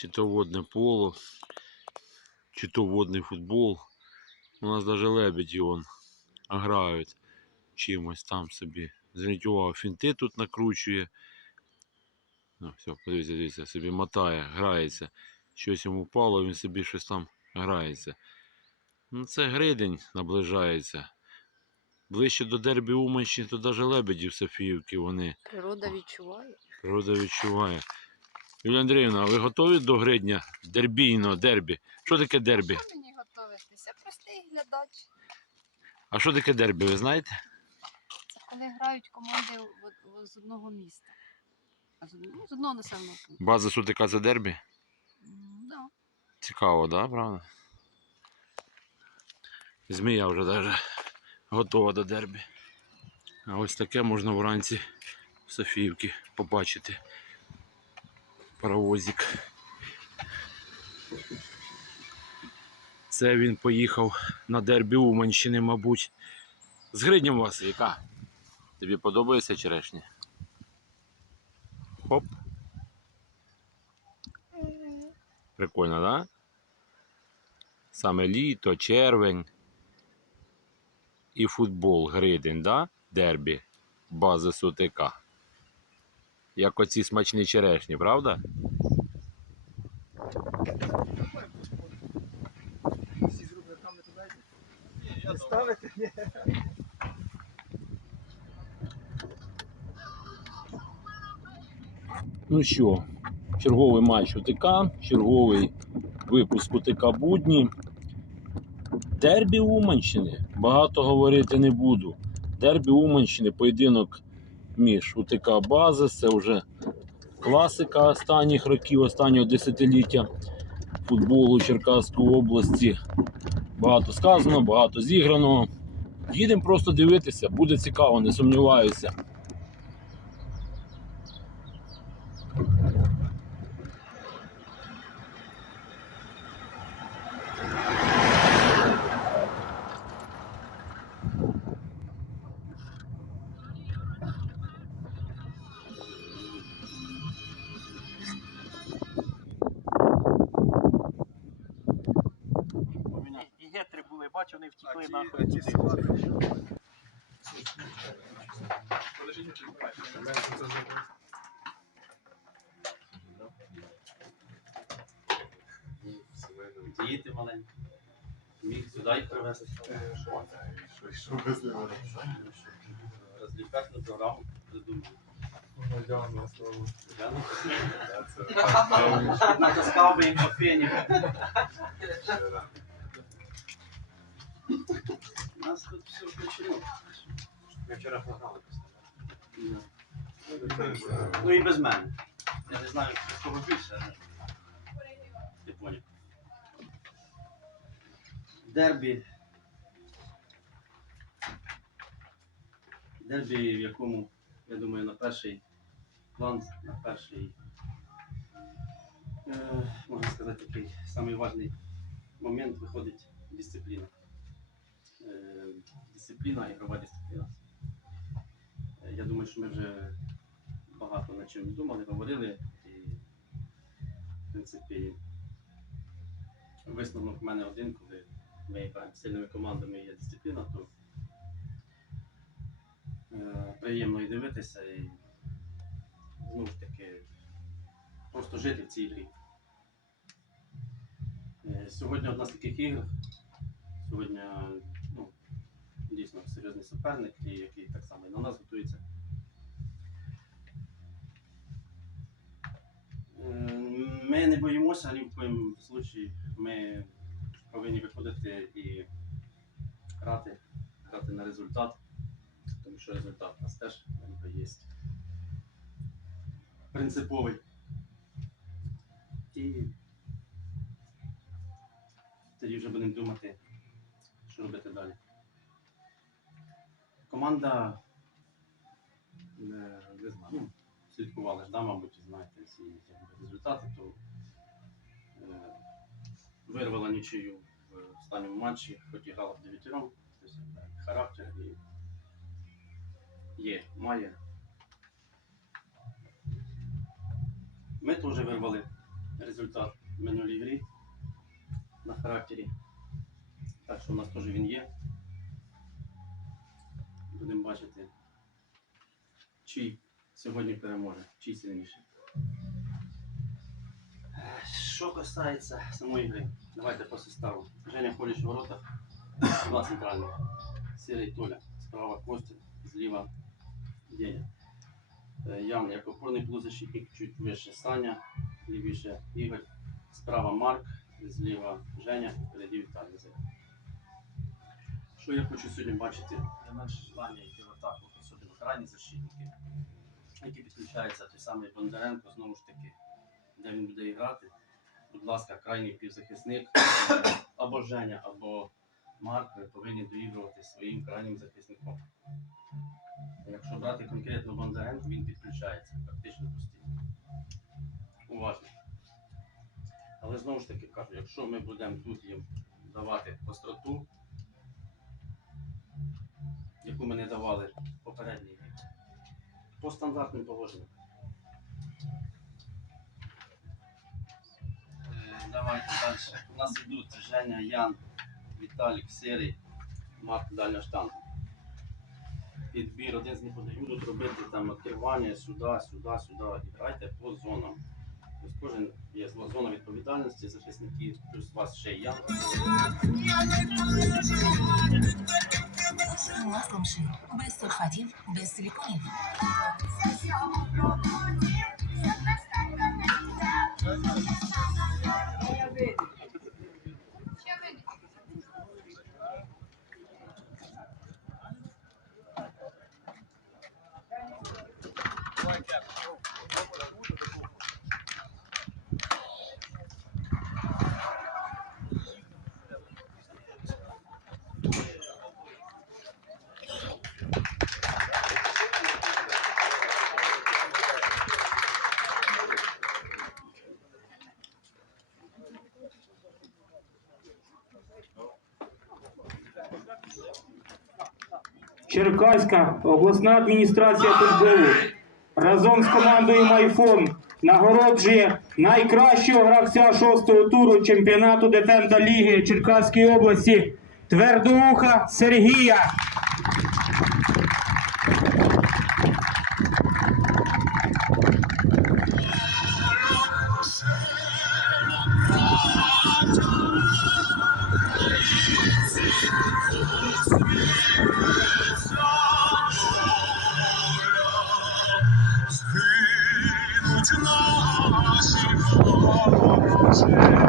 чи то водне поло, чи то водний футбол. У нас навіть лебеді вон грають чимось там собі. Зрятував фінти тут накручує. Ну, все, подивіться, дивіться, собі мотає, грається. Щось йому впало, він собі щось там грається. Ну, це гридень наближається. Ближче до дербі Уманщини, то навіть лебедів Софіївки вони Природа відчуває. природа відчуває. Юлія Андріївна, а ви готові до гридня дербійного дербі? Що таке дербі? Що мені готуватися? Простий глядач. А що таке дербі, ви знаєте? Це коли грають команди в- в- з одного міста. А З, ну, з одного населеного пункту. База Сутика це дербі? М, Да. Цікаво, да, правда? Змія вже даже готова до дербі. А ось таке можна вранці в Софіївці побачити. Паровозик. Це він поїхав на дербі Уманщини, мабуть. З гриднем вас яка? Тобі подобається черешня? Хоп. Прикольно, да? Саме літо, червень і футбол, гридень, да? Дербі, бази сутика. Як оці смачні черешні, правда? Всі з рюкзаками туди? Не. Ну що, черговий матч УТК, черговий випуск УТК будні. Дербі Уманщини. Багато говорити не буду. Дербі Уманщини, поєдинок між УТК Базис, це вже класика останніх років, останнього десятиліття футболу Черкаської області. Багато сказано, багато зіграно. Їдемо просто дивитися, буде цікаво, не сумніваюся. Вони втікли нахуй. Ті Діти маленькі. Міг сюди їх привезти. Розліпетну програму придумали. Натаскав би їм по фені. У нас тут все включено. Ми вчора програли Ну і без мене. Я не знаю, кого більше. але Ти поняв. Дербі. Дербі, в якому, я думаю, на перший план, на перший, е, можна сказати, такий самий важний момент виходить дисципліна. Е, дисципліна, ігрова дисципліна. Е, Я думаю, що ми вже багато над чим думали, говорили. І, в принципі, висновок в мене один, коли ми граємо сильними командами є дисципліна, то е, приємно і дивитися і знову ж таки просто жити в цій грі. Е, Сьогодні одна з таких ігор. Сьогодні дійсно серйозний суперник, і який так само і на нас готується. Е, Ми не боїмося ні в коїм случаї. Ми повинні виходити і грати, грати на результат, тому що результат у нас теж є принциповий. І тоді вже будемо думати, що робити далі. Команда не, не знаю, ну, слідкували ж, да, мабуть, знаєте всі результати, то е, вирвала нічию в останньому матчі, хоч і грала в дев'ятером, тобто характер і є, має. Ми теж вирвали результат в минулій грі на характері. Так що у нас теж він є. Будемо бачити, чий сьогодні переможе, чий сильніший. Що касається самої гри, давайте по составу. Женя Холіч в воротах, два центральних. Сірий Толя, справа Костя, зліва Деня. Е, Ян як опорний полузащитник, чуть вище Саня, лівіше Ігор, справа Марк, зліва Женя, впереді Віталій. Що я хочу сьогодні бачити? Я менше желання йти в атаку, особливо крайні защитники, які підключаються той самий Бондаренко, знову ж таки, де він буде грати. Будь ласка, крайній півзахисник або Женя, або Марк повинні доігрувати своїм крайнім захисником. Якщо брати конкретно Бондаренко, він підключається практично постійно. Уважно. Але знову ж таки кажу, якщо ми будемо тут їм давати гостроту, яку ми не давали попередній грі, по стандартним положенням. Е, Давайте далі. У нас йдуть Женя, Ян, Віталік, Сирий, Марк, дальня штанга. Підбір, один з них буде будуть робити там відкривання сюди, сюди, сюди. І грайте по зонам. Тобто кожен є зона відповідальності, захисники, плюс у вас ще є Маслом шин. Без сульфатів, без силіконів. Ще Черкаська обласна адміністрація футболу разом з командою Майфон нагороджує найкращого гравця шостого туру чемпіонату Дефенда Ліги Черкаської області Твердоуха Сергія. Thanks.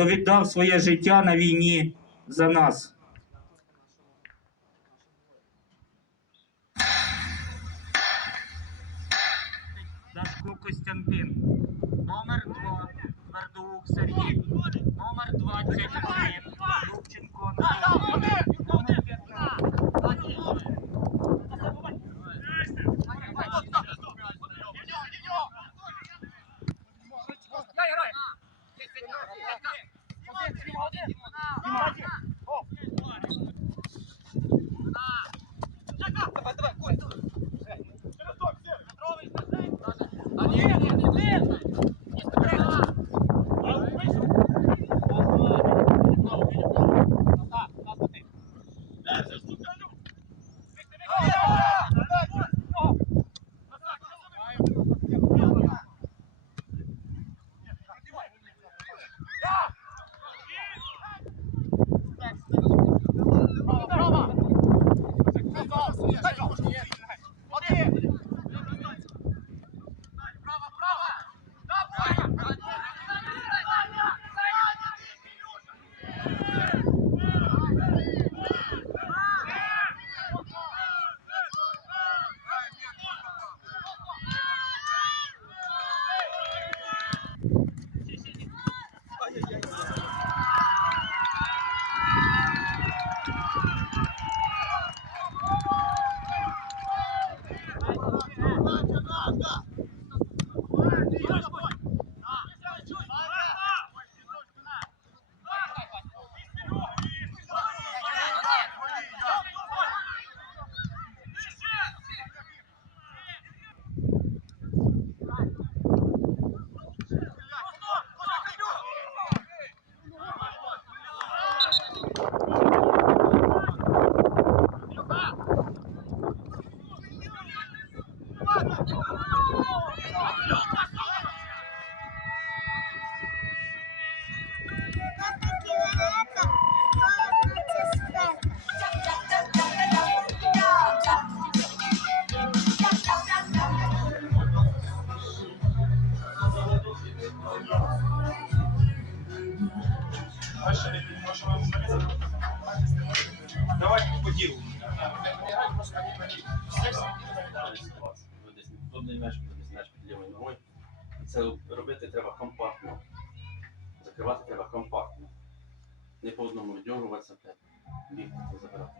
Хто віддав своє життя на війні за нас. Дашко Костянтин. Номер 2. Твердоух Сергій. Номер 21. Любченко Анатолій. Номер 15. oh треба компактно. Не по одному віддергуватися, бігти забирати.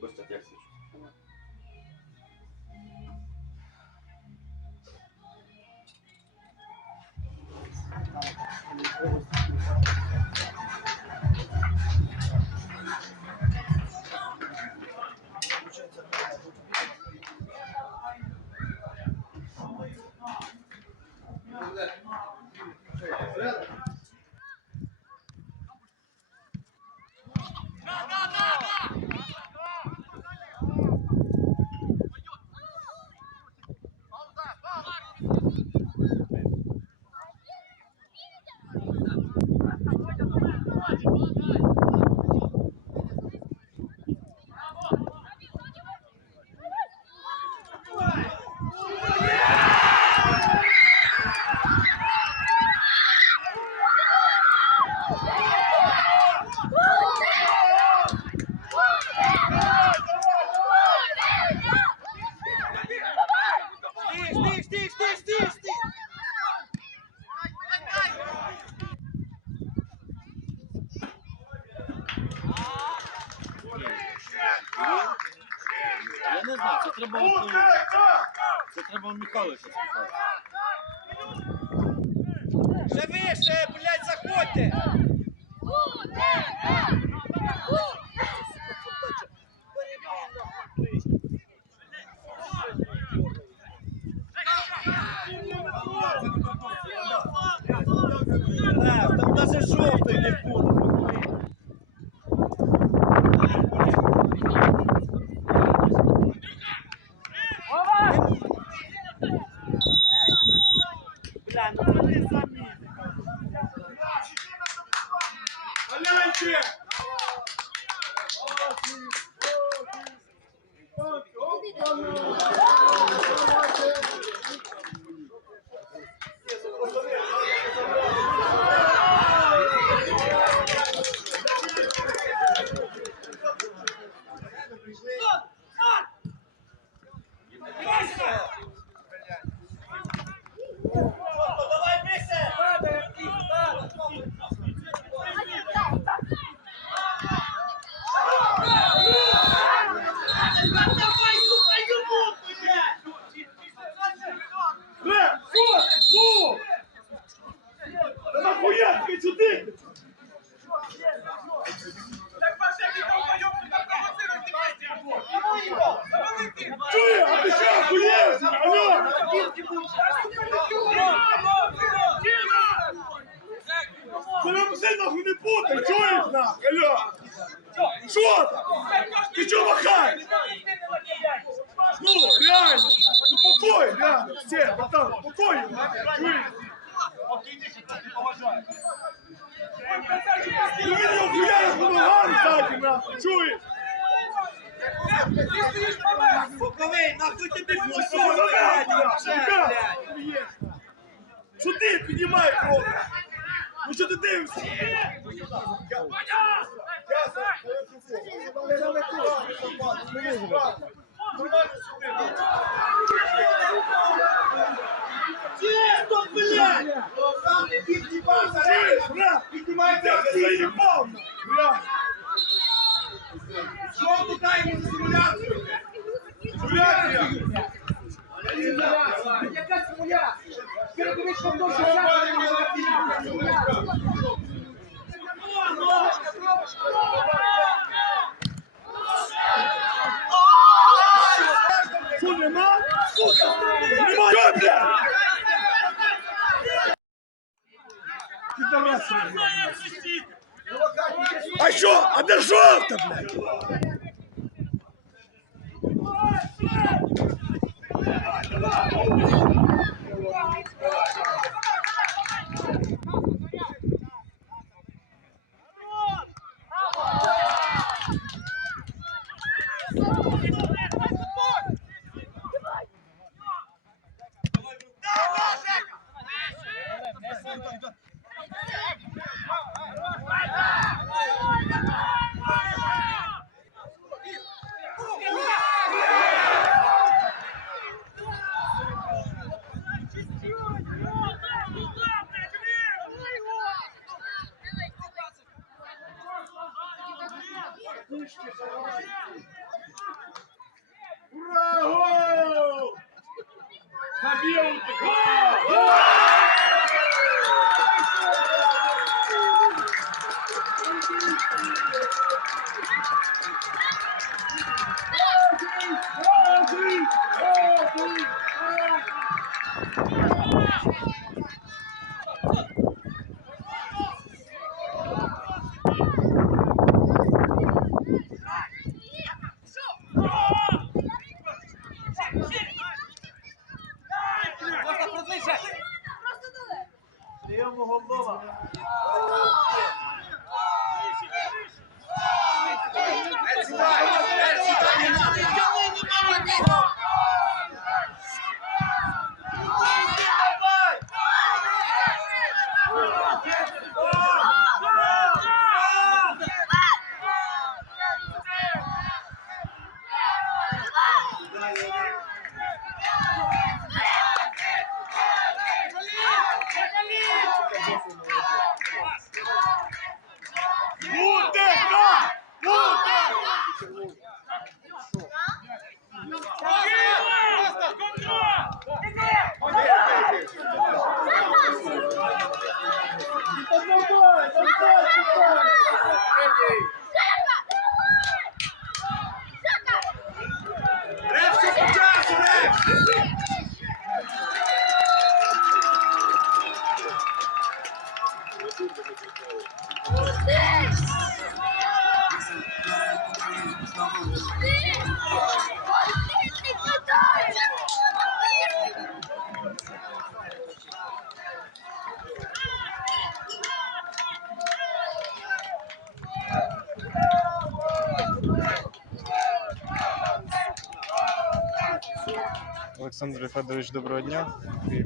Костя, як свічу. Thank. треба. Це треба Михайловича сказати. Живіше, блядь, заходьте! Утека! Утека! Yeah. Боковий, нахуй тобі пішов, блядь! Що ти піднімай трохи? Ну що ти дивишся? Чисто, блядь! Сам не піднімайся, блядь! Піднімайся, блядь! Що тут дай мені Якась моя! Передовичка в дощі! Олександр Федорович, доброго дня.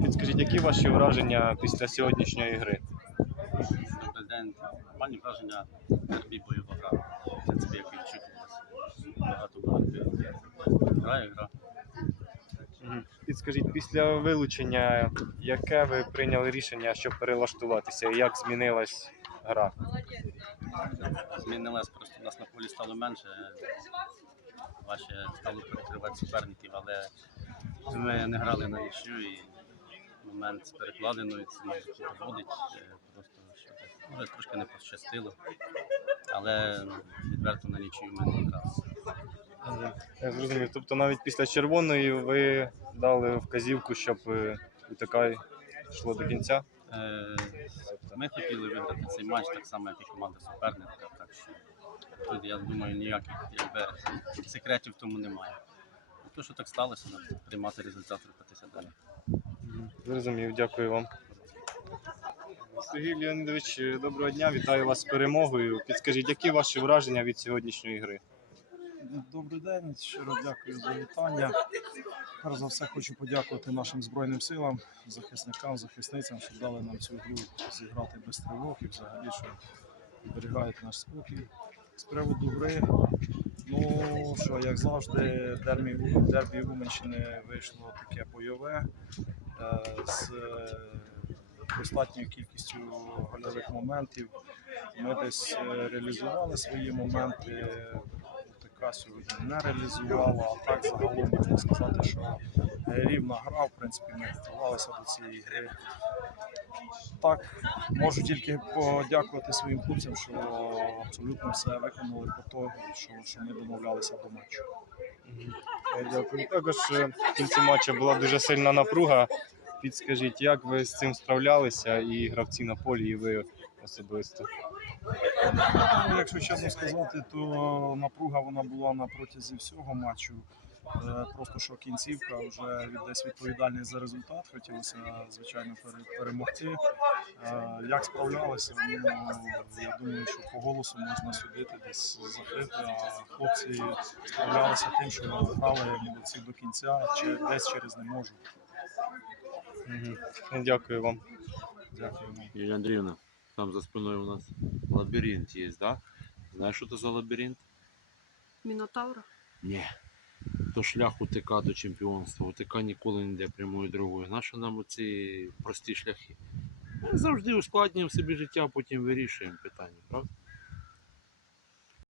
Підскажіть, які ваші враження після сьогоднішньої гри? Добрий день. Нормальні враження дербі бойова гра. В принципі, як очікувалося. Багато боротьби. Грає гра. Підскажіть, після вилучення, яке ви прийняли рішення, щоб перелаштуватися, і як змінилась гра? Змінилось просто у нас на полі стало менше. Важче стало перекривати суперників, але ми не грали на нічю і момент з перекладиною це доводить. е, Просто що може трошки не пощастило. Але ну, відверто на нічию ми не грали. Я зрозумів. Тобто навіть після червоної ви дали вказівку, щоб е, УТК йшло до кінця? Е, Ми хотіли виграти цей матч так само, як і команда суперника. Так що тут, я думаю, ніяких секретів в тому немає. То, що так сталося, треба приймати результат, рухатися далі. Зрозумів, дякую вам. Сергій Леонідович, доброго дня, вітаю вас з перемогою. Підскажіть, які ваші враження від сьогоднішньої гри? Добрий день, щиро дякую за вітання. Перш за все хочу подякувати нашим Збройним силам, захисникам, захисницям, що дали нам цю гру зіграти без тривог і взагалі, що зберігають наш спокій. З приводу гри, ну що, як завжди, дербі, дербі Уманщини вийшло таке бойове е, з е, достатньою кількістю гольових моментів. Ми десь е, реалізували свої моменти. УТК сьогодні не реалізувала. А так загалом можна сказати, що рівна гра. В принципі, ми готувалися до цієї гри. Так, можу тільки подякувати своїм хлопцям, що абсолютно все виконали по того, що, що ми домовлялися до матчу. Дякую. Також е, в кінці матчу була дуже сильна напруга. Підскажіть, як ви з цим справлялися, і гравці на полі, і ви особисто? Ну, якщо чесно сказати, то напруга вона була на протязі всього матчу. Просто що кінцівка вже десь відповідальність за результат. Хотілося, звичайно, перемогти. Як справлялися, ну, я думаю, що по голосу можна судити десь закрити, а хлопці справлялися тим, що грали молодці до кінця, чи десь через не можу. Дякую вам. Дякую. Юлія Андріївна, там за спиною у нас лабіринт є, да? Знаєш, що це за лабіринт? Мінотавра. Ні. То шлях утика до чемпіонства. утика ніколи не йде прямою дорогою. Нащо нам оці прості шляхи? Ми завжди ускладнюємо собі життя, потім вирішуємо питання, правда?